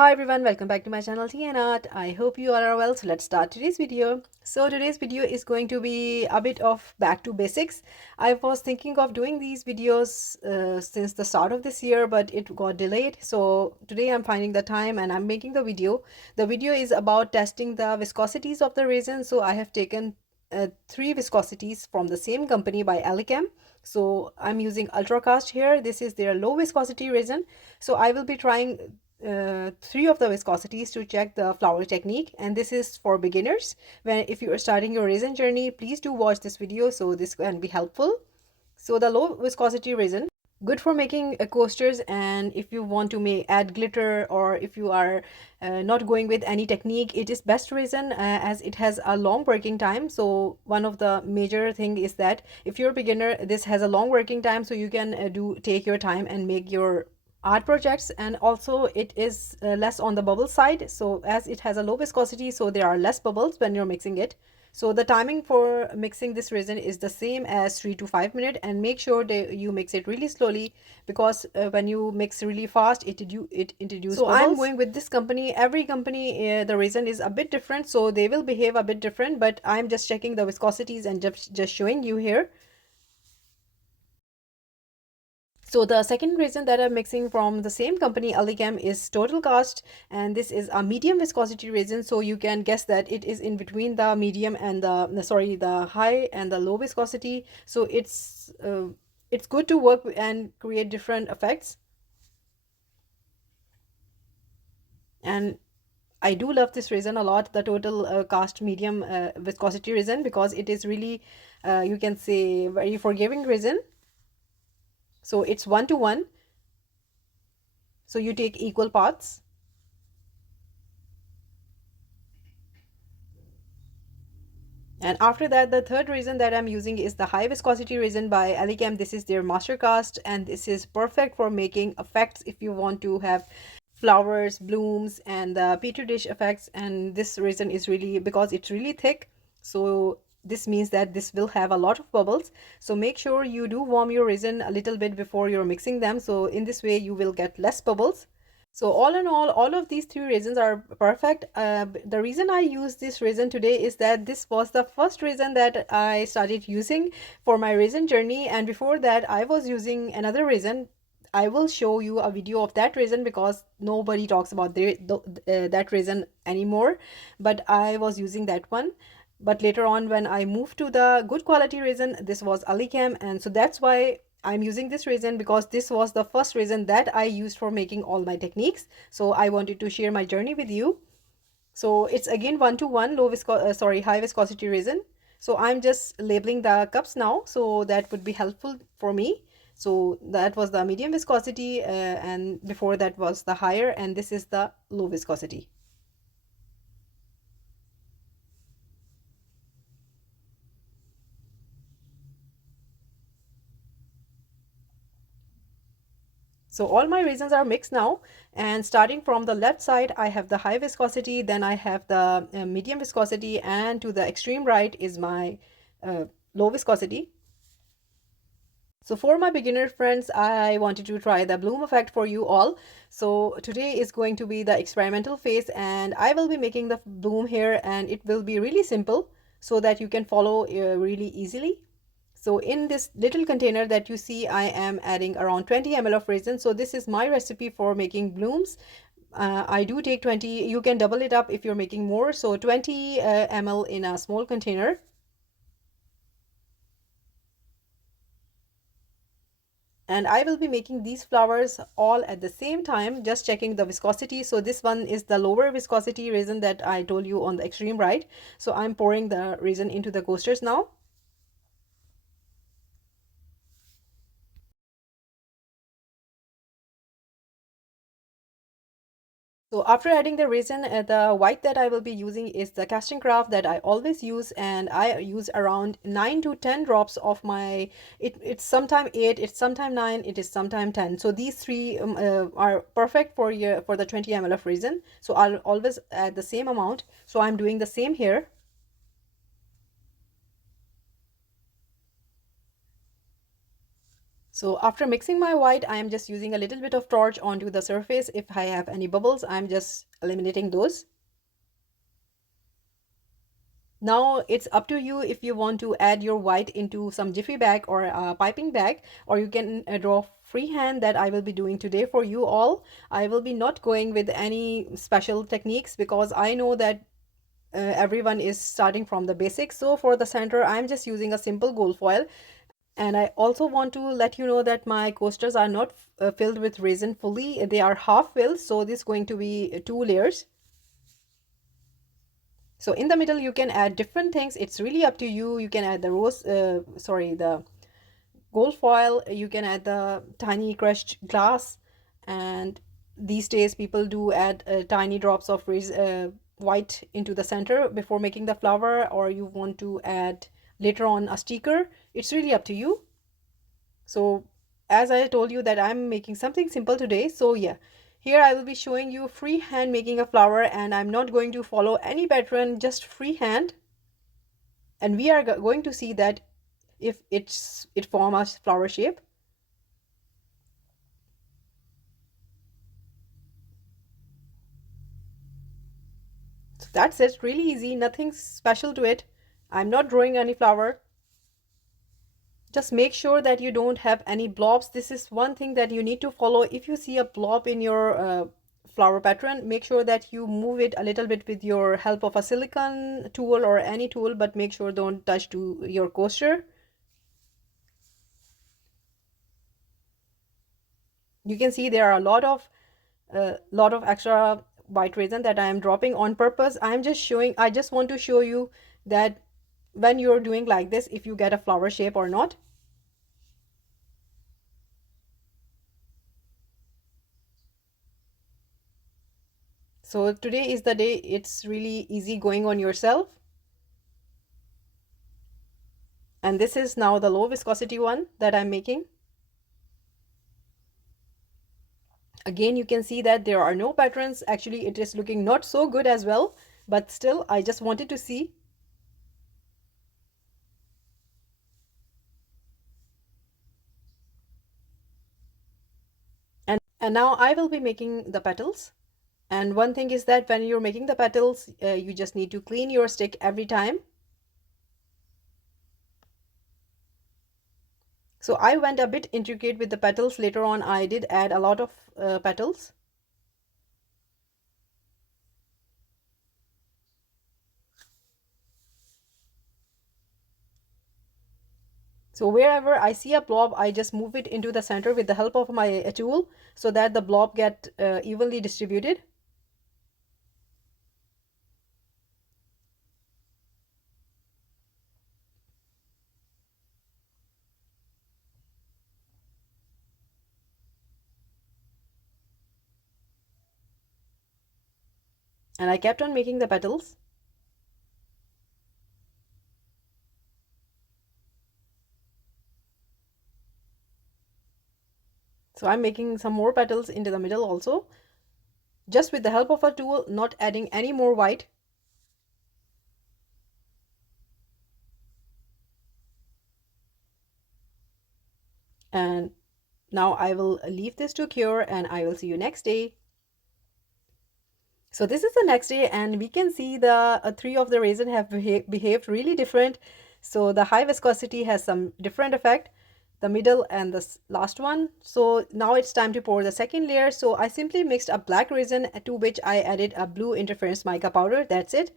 Hi everyone, welcome back to my channel Tea&Art. I hope you all are well. So let's start today's video. So today's video is going to be a bit of back to basics. I was thinking of doing these videos since the start of this year, but it got delayed. So today I'm finding the time and I'm making the video. The video is about testing the viscosities of the resin. So I have taken three viscosities from the same company by Elichem. So I'm using ultracast here. This is their low viscosity resin. So I will be trying three of the viscosities to check the flower technique, and this is for beginners. When if you are starting your resin journey, please do watch this video, so this can be helpful. So the low viscosity resin, good for making coasters, and if you want to add glitter, or if you are not going with any technique, it is best resin as it has a long working time. So one of the major thing is that if you're a beginner, this has a long working time, so you can take your time and make your art projects. And also it is less on the bubble side, so as it has a low viscosity, so there are less bubbles when you're mixing it. So the timing for mixing this resin is the same as 3 to 5 minutes, and make sure that you mix it really slowly, because when you mix really fast, it introduces so bubbles. I'm going with this company. Every company the resin is a bit different, so they will behave a bit different, but I'm just checking the viscosities and just showing you here. So the second resin that I'm mixing from the same company, Elichem, is Total Cast, and this is a medium viscosity resin. So you can guess that it is in between the medium and the high and the low viscosity. So it's good to work and create different effects. And I do love this resin a lot, the Total Cast medium viscosity resin, because it is really you can say very forgiving resin. So it's 1 to 1. So you take equal parts. And after that, the third resin that I'm using is the high viscosity resin by Elichem. This is their master cast, and this is perfect for making effects if you want to have flowers, blooms, and the petri dish effects. And this resin is really, because it's really thick, so this means that this will have a lot of bubbles. So make sure you do warm your resin a little bit before you're mixing them, so in this way you will get less bubbles. So all in all of these three resins are perfect. The reason I use this resin today is that this was the first resin that I started using for my resin journey, and before that I was using another resin. I will show you a video of that resin because nobody talks about that resin anymore, but I was using that one. But later on, when I moved to the good quality resin, this was Elichem, and so that's why I'm using this resin, because this was the first resin that I used for making all my techniques. So I wanted to share my journey with you. So it's again 1 to 1 high viscosity resin. So I'm just labeling the cups now, so that would be helpful for me. So that was the medium viscosity, and before that was the higher, and this is the low viscosity. So all my resins are mixed now, and starting from the left side, I have the high viscosity, then I have the medium viscosity, and to the extreme right is my low viscosity. So for my beginner friends, I wanted to try the bloom effect for you all. So today is going to be the experimental phase, and I will be making the bloom here, and it will be really simple so that you can follow really easily. So in this little container that you see, I am adding around 20 ml of resin. So this is my recipe for making blooms. I do take 20. You can double it up if you're making more. So 20 ml in a small container. And I will be making these flowers all at the same time, just checking the viscosity. So this one is the lower viscosity resin that I told you on the extreme right. So I'm pouring the resin into the coasters now. So after adding the resin, the white that I will be using is the casting craft that I always use, and I use around 9 to 10 drops of my, it's sometime 8, it's sometime 9, it is sometime 10. So these three are perfect for the 20 ml of resin. So I'll always add the same amount. So I'm doing the same here. So after mixing my white, I am just using a little bit of torch onto the surface. If I have any bubbles, I'm just eliminating those. Now it's up to you if you want to add your white into some jiffy bag or a piping bag, or you can draw freehand, that I will be doing today for you all. I will be not going with any special techniques because I know that everyone is starting from the basics. So for the center, I'm just using a simple gold foil. And I also want to let you know that my coasters are not filled with resin fully. They are half filled. So this is going to be 2 layers. So in the middle, you can add different things. It's really up to you. You can add the the gold foil. You can add the tiny crushed glass. And these days, people do add tiny drops of white into the center before making the flower, or you want to add later on a sticker. It's really up to you. So as I told you that I'm making something simple today. So yeah, here I will be showing you freehand making a flower, and I'm not going to follow any pattern, just freehand. And we are going to see that if it forms a flower shape. So that's it, really easy, nothing special to it. I'm not drawing any flower. Just make sure that you don't have any blobs. This is one thing that you need to follow. If you see a blob in your flower pattern, make sure that you move it a little bit with your help of a silicone tool or any tool, but make sure don't touch to your coaster. You can see there are a lot of extra white resin that I am dropping on purpose. I just want to show you that when you're doing like this, if you get a flower shape or not. So today is the day. It's really easy going on yourself. And this is now the low viscosity one that I'm making. Again, you can see that there are no patterns. Actually, it is looking not so good as well, but still, I just wanted to see. And now I will be making the petals. And one thing is that when you're making the petals, you just need to clean your stick every time. So I went a bit intricate with the petals. Later on, I did add a lot of petals. So wherever I see a blob, I just move it into the center with the help of my tool so that the blob get evenly distributed. And I kept on making the petals. So I'm making some more petals into the middle also, just with the help of a tool, not adding any more white. And now I will leave this to cure, and I will see you next day. So this is the next day, and we can see the three of the resin have behaved really different. So the high viscosity has some different effect, the middle and the last one. So now it's time to pour the second layer. So I simply mixed a black resin to which I added a blue interference mica powder. That's it.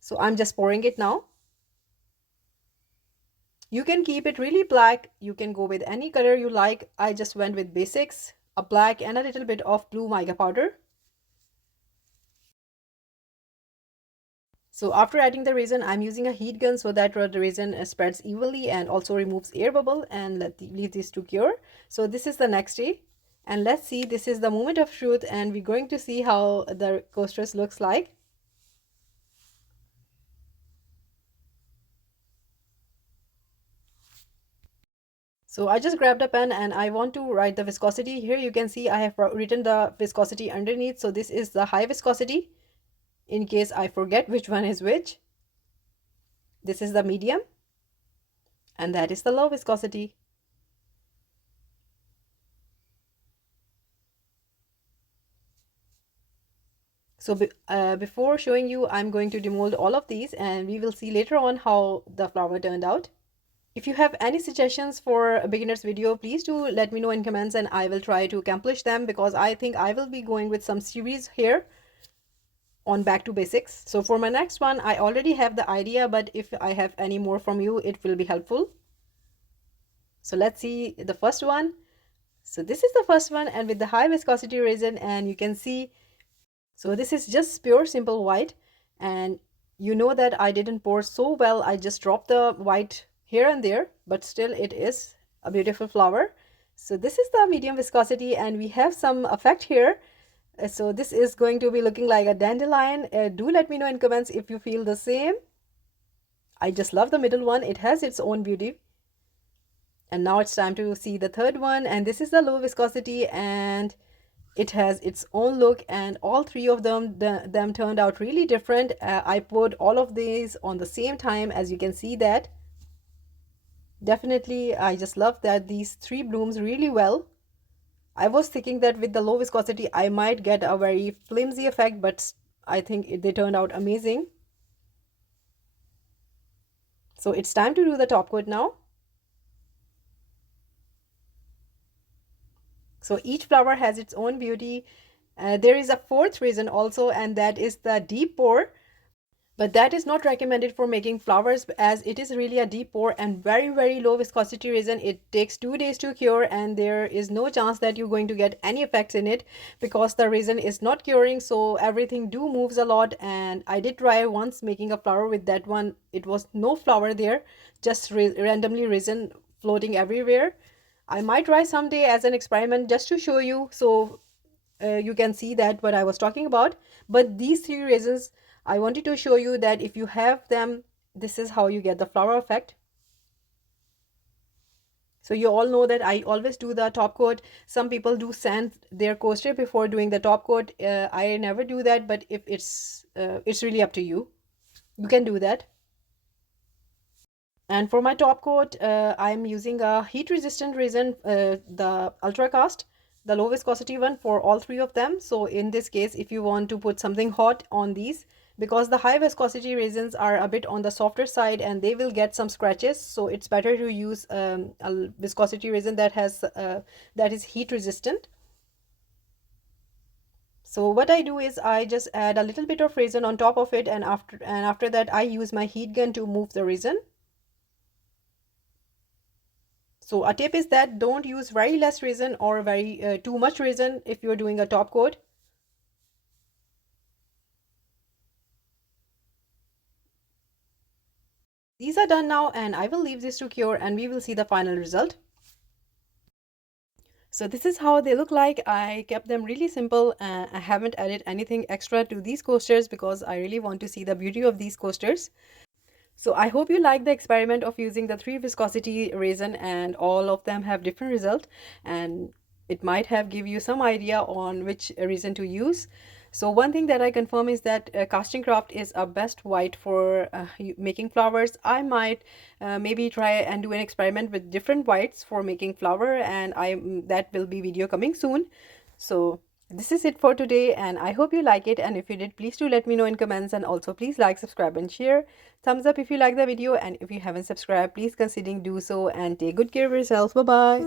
So I'm just pouring it now. You can keep it really black. You can go with any color you like. I just went with basics, a black and a little bit of blue mica powder. So after adding the resin, I'm using a heat gun so that the resin spreads evenly and also removes air bubble, and leave this to cure. So this is the next day, and let's see, this is the moment of truth, and we're going to see how the coasters looks like. So I just grabbed a pen and I want to write the viscosity. Here you can see I have written the viscosity underneath. So this is the high viscosity, in case I forget which one is which. This is the medium, and that is the low viscosity. So before showing you, I'm going to demold all of these and we will see later on how the flower turned out. If you have any suggestions for a beginner's video, please do let me know in comments and I will try to accomplish them, because I think I will be going with some series here on back to basics. So for my next one, I already have the idea, but if I have any more from you, it will be helpful. So let's see the first one. So this is the first one, and with the high viscosity resin, and you can see, so this is just pure simple white, and you know that I didn't pour so well. I just dropped the white here and there, but still it is a beautiful flower. So this is the medium viscosity, and we have some effect here. So this is going to be looking like a dandelion. Do let me know in comments if you feel the same. I just love the middle one. It has its own beauty. And now it's time to see the third one, and this is the low viscosity, and it has its own look, and all three of them turned out really different. I poured all of these on the same time, as you can see that. Definitely, I just love that these three blooms really well. I was thinking that with the low viscosity I might get a very flimsy effect, but I think they turned out amazing. So it's time to do the top coat now. So each flower has its own beauty. There is a fourth reason also, and that is the deep pour. But that is not recommended for making flowers, as it is really a deep pour and very low viscosity resin. It takes 2 days to cure, and there is no chance that you're going to get any effects in it, because the resin is not curing, so everything moves a lot. And I did try once making a flower with that one. It was no flower there, just randomly resin floating everywhere. I might try someday as an experiment just to show you, so you can see that what I was talking about. But these three resins, I wanted to show you that if you have them, this is how you get the flower effect. So you all know that I always do the top coat. Some people do sand their coaster before doing the top coat. I never do that, but if it's really up to you. You can do that. And for my top coat, I'm using a heat resistant resin, the ultra cast, the low viscosity one for all three of them. So in this case, if you want to put something hot on these, because the high viscosity resins are a bit on the softer side and they will get some scratches, so it's better to use a viscosity resin that is heat resistant. So what I do is I just add a little bit of resin on top of it, and after that I use my heat gun to move the resin. So a tip is that don't use very less resin or very too much resin if you're doing a top coat. These are done now, and I will leave this to cure and we will see the final result. So this is how they look like. I kept them really simple. I haven't added anything extra to these coasters because I really want to see the beauty of these coasters. So I hope you like the experiment of using the 3 viscosity resin, and all of them have different result, and it might have give you some idea on which resin to use. So one thing that I confirm is that casting craft is a best white for making flowers. I might maybe try and do an experiment with different whites for making flower, and that will be video coming soon. So this is it for today, and I hope you like it, and if you did, please do let me know in comments, and also please like, subscribe and share. Thumbs up if you like the video, and if you haven't subscribed, please consider do so, and take good care of yourselves. Bye bye.